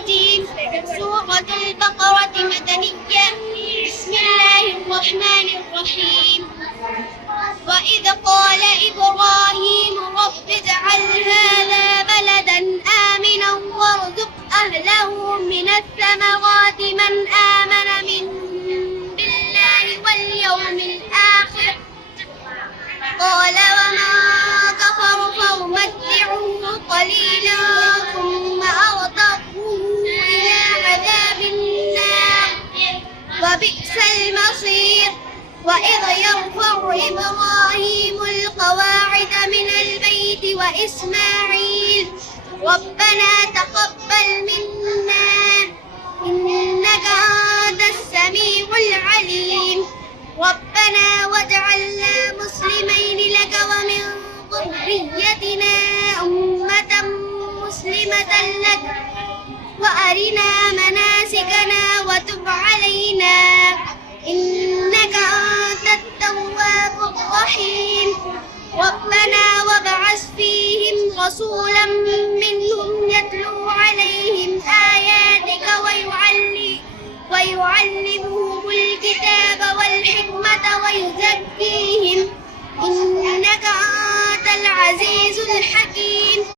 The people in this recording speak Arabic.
الرجيم. سورة البقرة مدنية. بسم الله الرحمن الرحيم. وإذ قال إبراهيم رب اجعل هذا بلدا آمنا وارزق أهله من الثمرات من آمن بالله واليوم الآخر. قال ومن كفر فأمتعه قليلا ثم أضطره إلى عذاب النار وبئس المصير. وإذ يرفع إبراهيم القواعد من البيت وإسماعيل ربنا تقبل منا إنك أنت السميع العليم. ربنا واجعلنا مسلمين لك ومن ذريتنا أمة مسلمة لك وأرنا مناسكنا وتب علينا إنك أنت التواب الرحيم. ربنا وابعث فيهم رسولا منهم يتلو عليهم آياتك ويعلمهم الكتاب والحكمة ويزكيهم إنك أنت العزيز الحكيم.